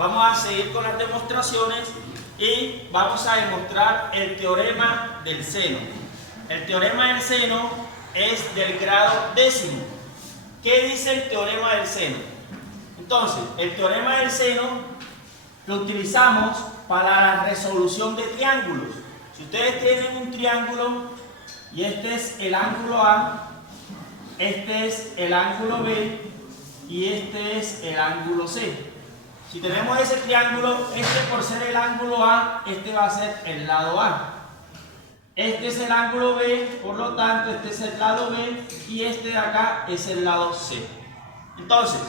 vamos a seguir con las demostraciones y vamos a demostrar el teorema del seno. El teorema del seno es del grado décimo. ¿Qué dice el teorema del seno? Entonces, el teorema del seno lo utilizamos para la resolución de triángulos. Si ustedes tienen un triángulo y este es el ángulo A, este es el ángulo B y este es el ángulo C. Si tenemos ese triángulo, este por ser el ángulo A, este va a ser el lado A. Este es el ángulo B, por lo tanto, este es el lado B y este de acá es el lado C. Entonces,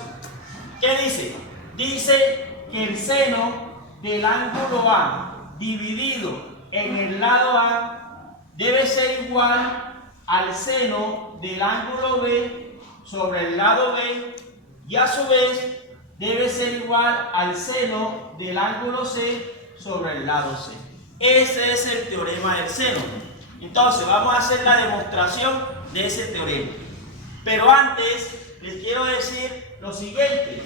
¿qué dice? Dice que el seno del ángulo A dividido en el lado A debe ser igual al seno del ángulo B sobre el lado B y a su vez debe ser igual al seno del ángulo C sobre el lado C. Ese es el teorema del seno. Entonces vamos a hacer la demostración de ese teorema. Pero antes les quiero decir lo siguiente.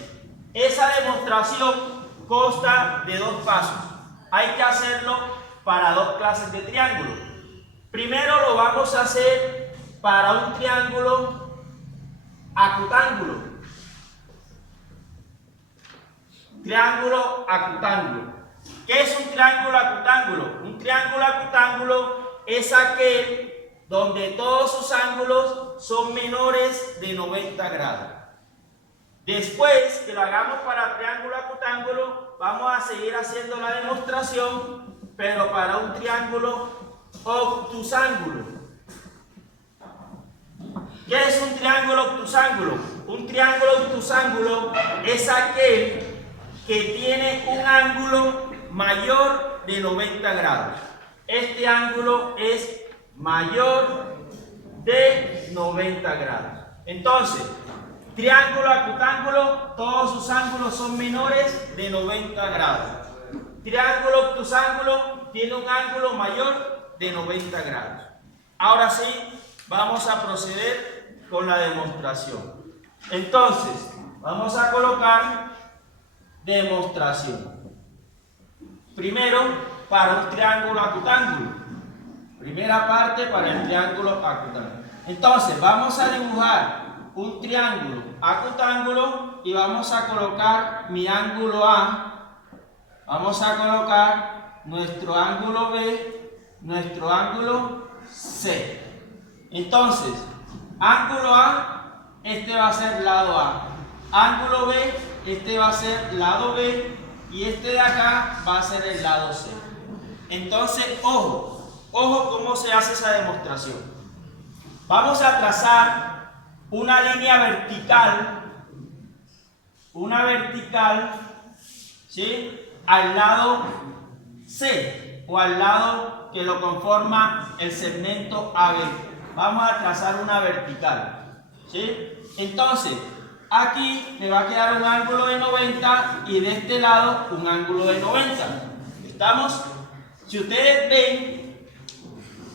Esa demostración consta de dos pasos. Hay que hacerlo para dos clases de triángulos. Primero lo vamos a hacer para un triángulo acutángulo. Triángulo acutángulo. ¿Qué es un triángulo acutángulo? Un triángulo acutángulo es aquel donde todos sus ángulos son menores de 90 grados. Después que lo hagamos para triángulo acutángulo, vamos a seguir haciendo la demostración, pero para un triángulo obtusángulo. ¿Qué es un triángulo obtusángulo? Un triángulo obtusángulo es aquel que tiene un ángulo mayor de 90 grados. Este ángulo es mayor de 90 grados. Entonces, triángulo acutángulo, todos sus ángulos son menores de 90 grados. Triángulo obtusángulo tiene un ángulo mayor de 90 grados. Ahora sí, vamos a proceder con la demostración. Entonces, vamos a colocar demostración. Primero, para un triángulo acutángulo. Primera parte para el triángulo acutángulo. Entonces, vamos a dibujar un triángulo acutángulo y vamos a colocar mi ángulo A. Vamos a colocar nuestro ángulo B, nuestro ángulo C. Entonces, ángulo A, este va a ser lado A. Ángulo B, este va a ser lado B. Y este de acá va a ser el lado C. Entonces, ojo cómo se hace esa demostración. Vamos a trazar una línea vertical, ¿sí?, al lado C o al lado que lo conforma el segmento AB. Vamos a trazar una vertical, ¿sí? Entonces, aquí me va a quedar un ángulo de 90 y de este lado un ángulo de 90. ¿Estamos? Si ustedes ven,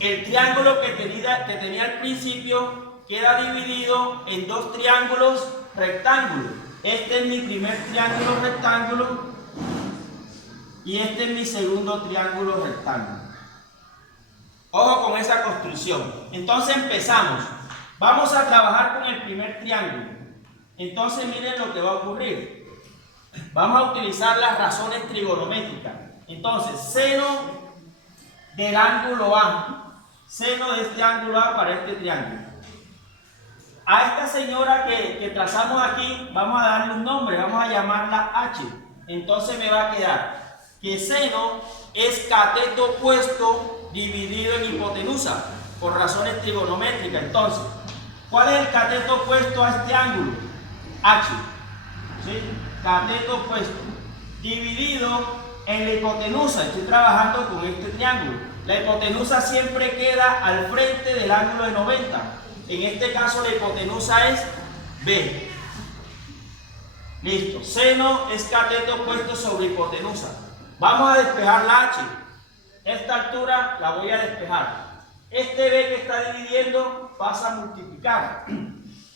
el triángulo que tenía al principio queda dividido en dos triángulos rectángulos. Este es mi primer triángulo rectángulo y este es mi segundo triángulo rectángulo. Ojo con esa construcción. Entonces empezamos. Vamos a trabajar con el primer triángulo. Entonces miren lo que va a ocurrir. Vamos a utilizar las razones trigonométricas. Entonces, seno del ángulo A, seno de este ángulo A para este triángulo. A esta señora que trazamos aquí, vamos a darle un nombre, vamos a llamarla H. Entonces me va a quedar que seno es cateto opuesto dividido en hipotenusa, por razones trigonométricas. Entonces, ¿cuál es el cateto opuesto a este ángulo? H, ¿sí? Cateto opuesto dividido en la hipotenusa. Estoy trabajando con este triángulo. La hipotenusa siempre queda al frente del ángulo de 90. En este caso la hipotenusa es B. Listo. Seno es cateto opuesto sobre hipotenusa. Vamos a despejar la H. Esta altura la voy a despejar. Este B que está dividiendo pasa a multiplicar.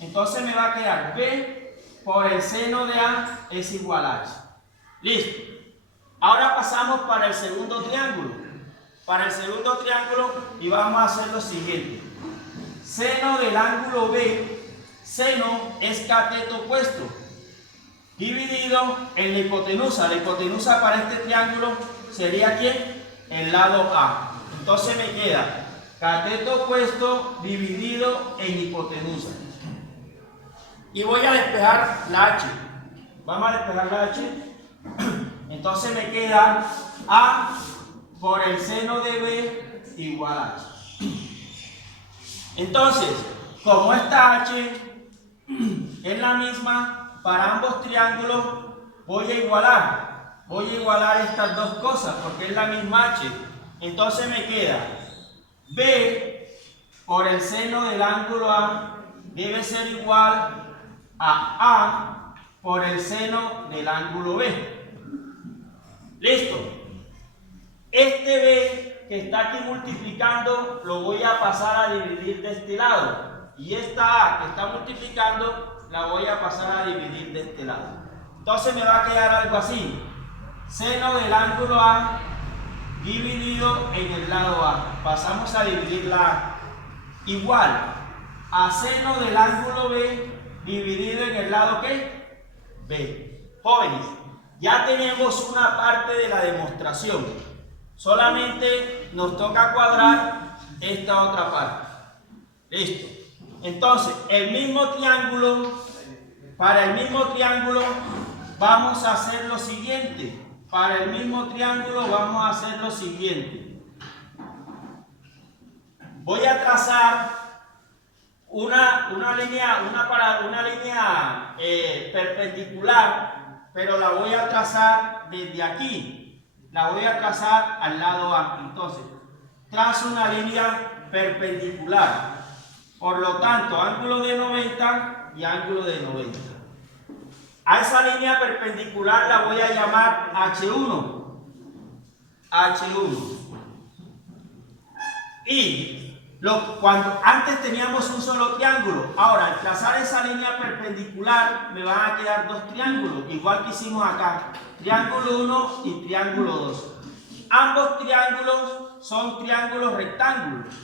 Entonces me va a quedar B por el seno de A es igual a H. Listo. Ahora pasamos para el segundo triángulo. Para el segundo triángulo y vamos a hacer lo siguiente. Seno del ángulo B, seno es cateto opuesto, dividido en la hipotenusa. La hipotenusa para este triángulo sería ¿quién? El lado A. Entonces me queda cateto opuesto dividido en hipotenusa. Y voy a despejar la H. Vamos a despejar la H. Entonces me queda A por el seno de B igual a H. Entonces, como esta H es la misma para ambos triángulos, voy a igualar estas dos cosas porque es la misma H. Entonces me queda B por el seno del ángulo A debe ser igual a A por el seno del ángulo B. Listo. Este B que está aquí multiplicando lo voy a pasar a dividir de este lado. Y esta A que está multiplicando la voy a pasar a dividir de este lado. Entonces me va a quedar algo así. Seno del ángulo A dividido en el lado A. Pasamos a dividir la A. Igual a seno del ángulo B dividido en el lado ¿qué? B. Jóvenes, ya tenemos una parte de la demostración. Solamente nos toca cuadrar esta otra parte. Listo. Entonces, para el mismo triángulo vamos a hacer lo siguiente. Para el mismo triángulo vamos a hacer lo siguiente. Voy a trazar una línea perpendicular, pero la voy a trazar desde aquí. La voy a trazar al lado A. Entonces, trazo una línea perpendicular. Por lo tanto, ángulo de 90 y ángulo de 90. A esa línea perpendicular la voy a llamar H1. H1. Y cuando antes teníamos un solo triángulo, ahora al trazar esa línea perpendicular me van a quedar dos triángulos, igual que hicimos acá, triángulo 1 y triángulo 2. Ambos triángulos son triángulos rectángulos.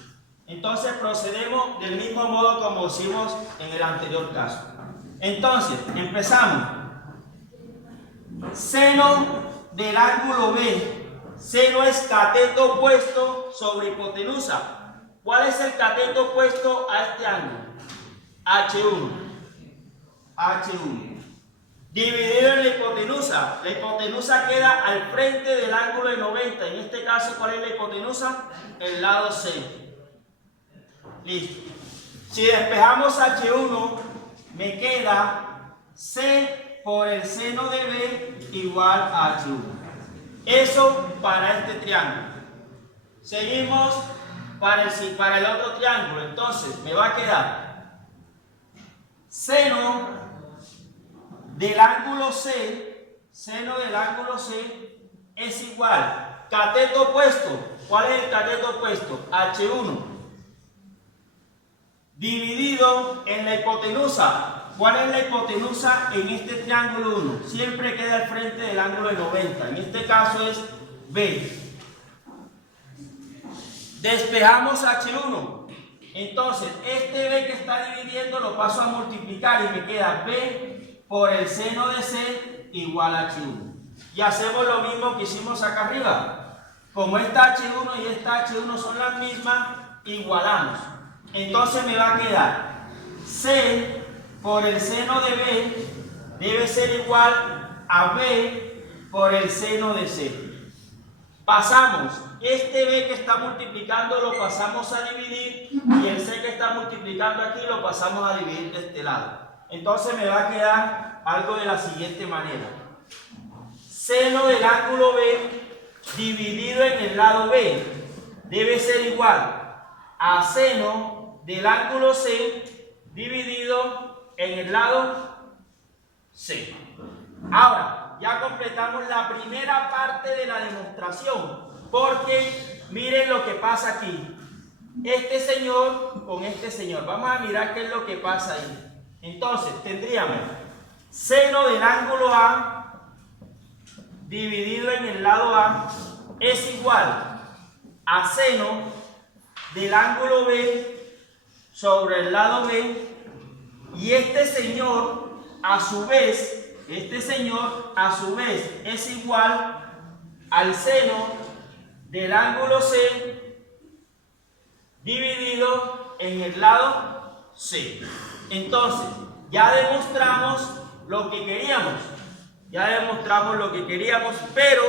Entonces procedemos del mismo modo como hicimos en el anterior caso. Entonces, empezamos. Seno del ángulo B. Seno es cateto opuesto sobre hipotenusa. ¿Cuál es el cateto opuesto a este ángulo? H1. H1. Dividido en la hipotenusa. La hipotenusa queda al frente del ángulo de 90. En este caso, ¿cuál es la hipotenusa? El lado C. Listo. Si despejamos H1, me queda C por el seno de B igual a H1. Eso para este triángulo. Seguimos para el otro triángulo. Entonces me va a quedar seno del ángulo C. Seno del ángulo C es igual. Cateto opuesto. ¿Cuál es el cateto opuesto? H1. Dividido en la hipotenusa. ¿Cuál es la hipotenusa en este triángulo 1? Siempre queda al frente del ángulo de 90. En este caso es B. Despejamos H1. Entonces, este B que está dividiendo lo paso a multiplicar y me queda B por el seno de C igual a H1. Y hacemos lo mismo que hicimos acá arriba. Como esta H1 y esta H1 son las mismas, igualamos. Entonces me va a quedar C por el seno de B debe ser igual a B por el seno de C. Pasamos, este B que está multiplicando lo pasamos a dividir y el C que está multiplicando aquí lo pasamos a dividir de este lado. Entonces me va a quedar algo de la siguiente manera. Seno del ángulo B dividido en el lado B debe ser igual a seno del ángulo C dividido en el lado C. Ahora, ya completamos la primera parte de la demostración, porque miren lo que pasa aquí. Este señor con este señor. Vamos a mirar qué es lo que pasa ahí. Entonces, tendríamos seno del ángulo A dividido en el lado A es igual a seno del ángulo B sobre el lado B, y este señor a su vez es igual al seno del ángulo C dividido en el lado C. Entonces, ya demostramos lo que queríamos, pero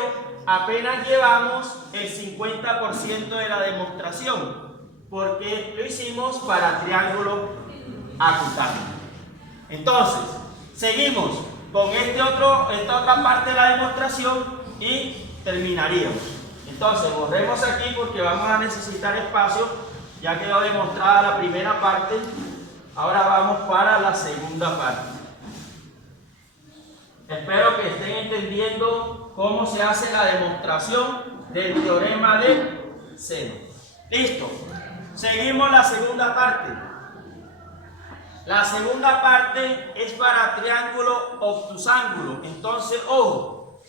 apenas llevamos el 50% de la demostración, porque lo hicimos para triángulo acutáneo. Entonces, seguimos con esta otra parte de la demostración y terminaríamos. Entonces, borremos aquí porque vamos a necesitar espacio, ya quedó demostrada la primera parte. Ahora vamos para la segunda parte. Espero que estén entendiendo cómo se hace la demostración del teorema del seno. Listo. Seguimos la segunda parte. La segunda parte es para triángulo obtusángulo. Entonces, ojo,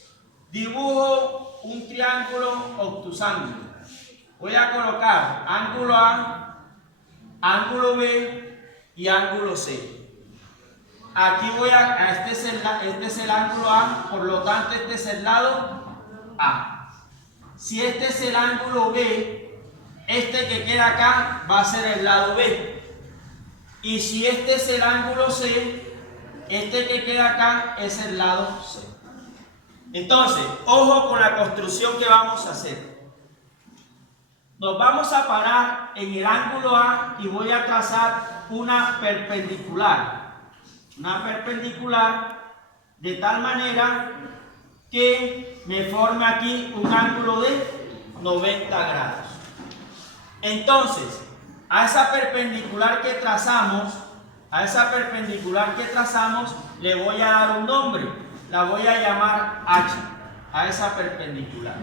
dibujo un triángulo obtusángulo. Voy a colocar ángulo A, ángulo B y ángulo C. Aquí este es el ángulo A, por lo tanto este es el lado A. Si este es el ángulo B, este que queda acá va a ser el lado B. Y si este es el ángulo C, este que queda acá es el lado C. Entonces, ojo con la construcción que vamos a hacer. Nos vamos a parar en el ángulo A y voy a trazar una perpendicular. Una perpendicular de tal manera que me forme aquí un ángulo de 90 grados. Entonces, a esa perpendicular que trazamos, le voy a dar un nombre. La voy a llamar H, a esa perpendicular.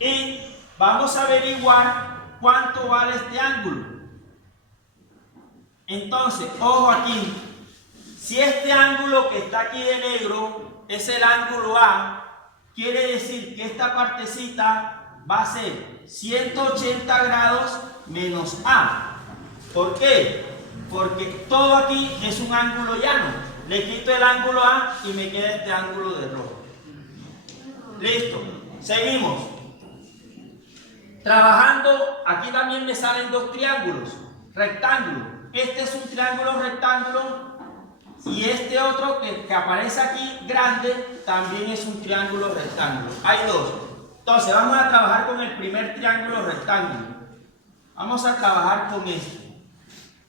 Y vamos a averiguar cuánto vale este ángulo. Entonces, ojo aquí. Si este ángulo que está aquí de negro es el ángulo A, quiere decir que esta partecita va a ser 180 grados menos A. ¿Por qué? Porque todo aquí es un ángulo llano. Le quito el ángulo A y me queda este ángulo de rojo. Listo. Seguimos. Trabajando, aquí también me salen dos triángulos rectángulos. Este es un triángulo rectángulo. Y este otro que aparece aquí, grande, también es un triángulo rectángulo. Hay dos. Entonces, vamos a trabajar con el primer triángulo rectángulo. Vamos a trabajar con este.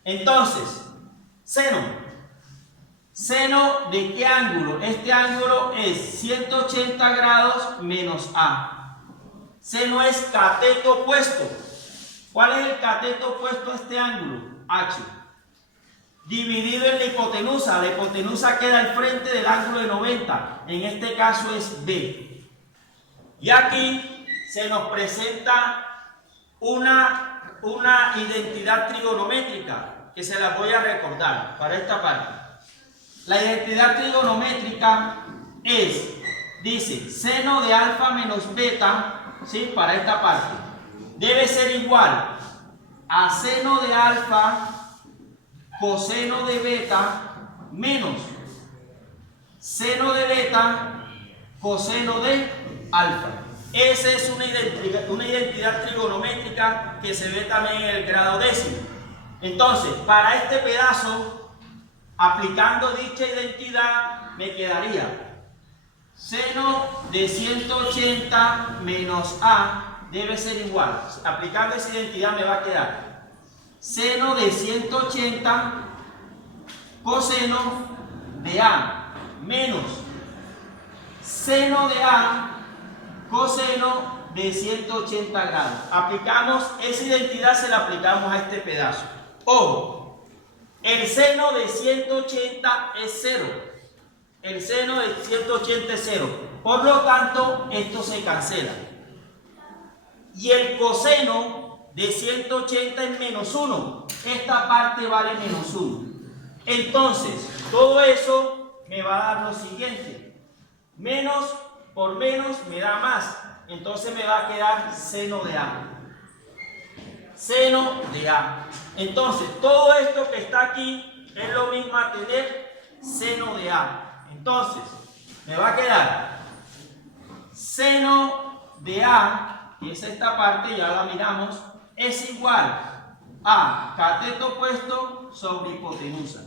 Entonces, seno. ¿Seno de qué ángulo? Este ángulo es 180 grados menos A. Seno es cateto opuesto. ¿Cuál es el cateto opuesto a este ángulo? H. Dividido en la hipotenusa. La hipotenusa queda al frente del ángulo de 90. En este caso es B. Y aquí se nos presenta una identidad trigonométrica que se la voy a recordar para esta parte. La identidad trigonométrica dice, seno de alfa menos beta, ¿sí? Para esta parte, debe ser igual a seno de alfa coseno de beta menos seno de beta coseno de alfa. Esa es una identidad trigonométrica que se ve también en el grado décimo. Entonces, para este pedazo, aplicando dicha identidad, me quedaría seno de 180 menos A debe ser igual. Aplicando esa identidad me va a quedar seno de 180 coseno de A menos seno de A coseno de 180 grados. Aplicamos esa identidad, se la aplicamos a este pedazo. Ojo, el seno de 180 es 0. El seno de 180 es 0. Por lo tanto, esto se cancela. Y el coseno de 180 es menos 1. Esta parte vale menos 1. Entonces, todo eso me va a dar lo siguiente. Menos por menos me da más. Entonces me va a quedar seno de A. Seno de A. Entonces, todo esto que está aquí es lo mismo a tener seno de A. Entonces, me va a quedar seno de A, que es esta parte, ya la miramos, es igual a cateto opuesto sobre hipotenusa.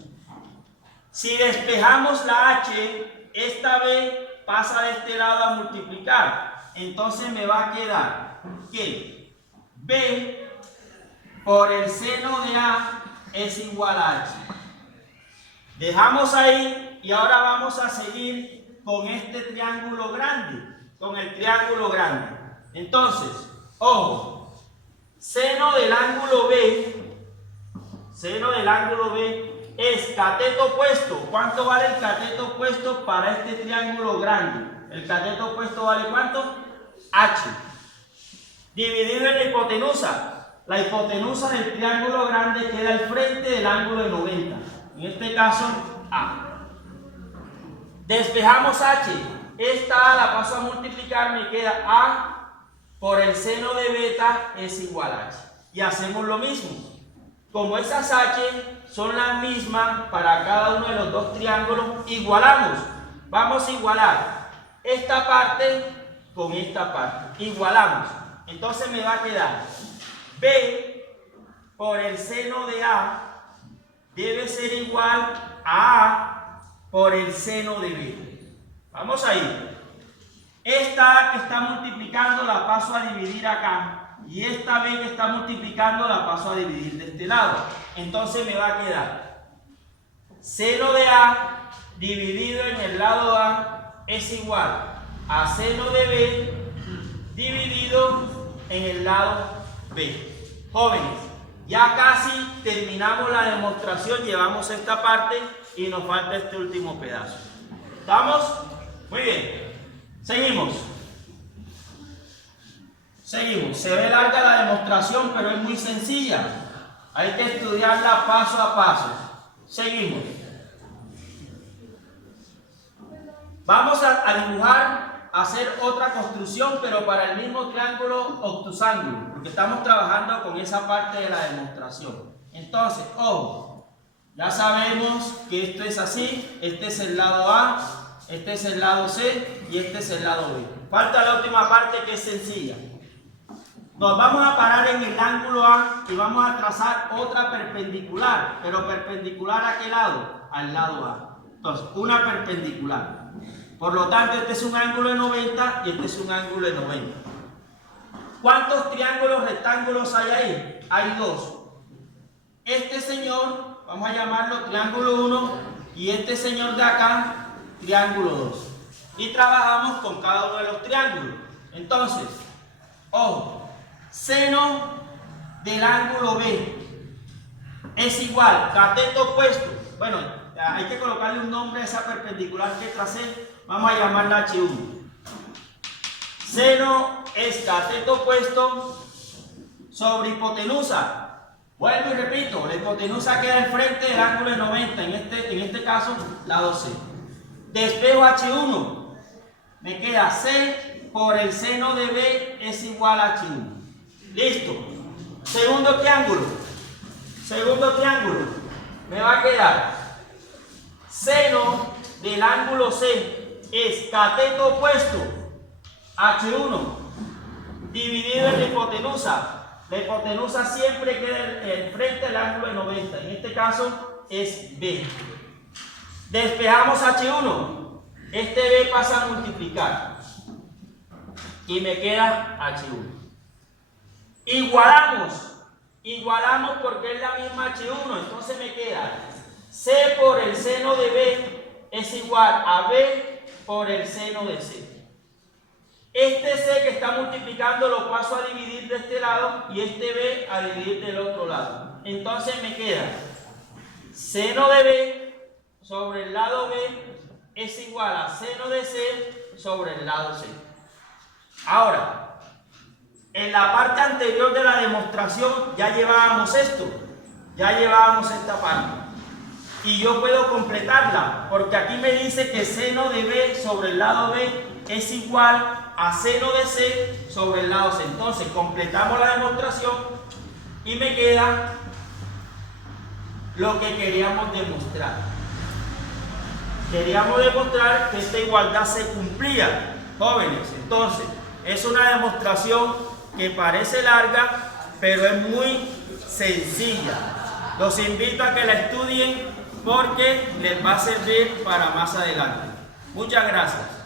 Si despejamos la H, esta B pasa de este lado a multiplicar. Entonces me va a quedar que B por el seno de A es igual a H. Dejamos ahí y ahora vamos a seguir con este triángulo grande, con el triángulo grande. Entonces, ojo, seno del ángulo B es cateto opuesto. ¿Cuánto vale el cateto opuesto para este triángulo grande? El cateto opuesto vale ¿cuánto? H. Dividido en la hipotenusa. La hipotenusa del triángulo grande queda al frente del ángulo de 90. En este caso, A. Despejamos H. Esta A la paso a multiplicar, me queda A por el seno de beta es igual a H. Y hacemos lo mismo. Como esas H son las mismas para cada uno de los dos triángulos, igualamos. Vamos a igualar esta parte con esta parte. Igualamos. Entonces me va a quedar B por el seno de A debe ser igual a A por el seno de B. Vamos ahí. Esta A que está multiplicando la paso a dividir acá. Y esta B que está multiplicando la paso a dividir de este lado. Entonces me va a quedar seno de A dividido en el lado A es igual a seno de B dividido en el lado B. Jóvenes, ya casi terminamos la demostración, llevamos esta parte y nos falta este último pedazo. ¿Estamos? Muy bien. Seguimos. Seguimos. Se ve larga la demostración, pero es muy sencilla. Hay que estudiarla paso a paso. Seguimos. Vamos a dibujar, a hacer otra construcción, pero para el mismo triángulo obtusángulo, porque estamos trabajando con esa parte de la demostración. Entonces, ojo, ya sabemos que esto es así, este es el lado A, este es el lado C y este es el lado B. Falta la última parte que es sencilla. Nos vamos a parar en el ángulo A y vamos a trazar otra perpendicular, pero perpendicular ¿a qué lado? Al lado A. Entonces, una perpendicular. Por lo tanto, este es un ángulo de 90 y este es un ángulo de 90. ¿Cuántos triángulos rectángulos hay ahí? Hay dos. Este señor, vamos a llamarlo triángulo 1, y este señor de acá, triángulo 2. Y trabajamos con cada uno de los triángulos. Entonces, ojo, seno del ángulo B es igual, cateto opuesto. Bueno, hay que colocarle un nombre a esa perpendicular que tracé. Vamos a llamarla H1. Seno es cateto opuesto sobre hipotenusa. Vuelvo y repito, la hipotenusa queda al frente del ángulo de 90, en este caso, lado C. Despejo H1. Me queda C por el seno de B es igual a H1. Listo. Segundo triángulo. Segundo triángulo. Me va a quedar seno del ángulo C es cateto opuesto H1 dividido en la hipotenusa. La hipotenusa siempre queda en frente del ángulo de 90. En este caso es B. Despejamos H1. Este B pasa a multiplicar. Y me queda H1. Igualamos. Igualamos porque es la misma H1. Entonces me queda C por el seno de B es igual a B por el seno de C. Este C que está multiplicando lo paso a dividir de este lado y este B a dividir del otro lado. Entonces me queda seno de B sobre el lado B es igual a seno de C sobre el lado C. Ahora, en la parte anterior de la demostración ya llevábamos esto, ya llevábamos esta parte. y yo puedo completarla, porque aquí me dice que seno de B sobre el lado B es igual a seno de C sobre el lado C. Entonces completamos la demostración y me queda lo que queríamos demostrar. Queríamos demostrar que esta igualdad se cumplía, jóvenes. Entonces, es una demostración que parece larga, pero es muy sencilla. Los invito a que la estudien porque les va a servir para más adelante. Muchas gracias.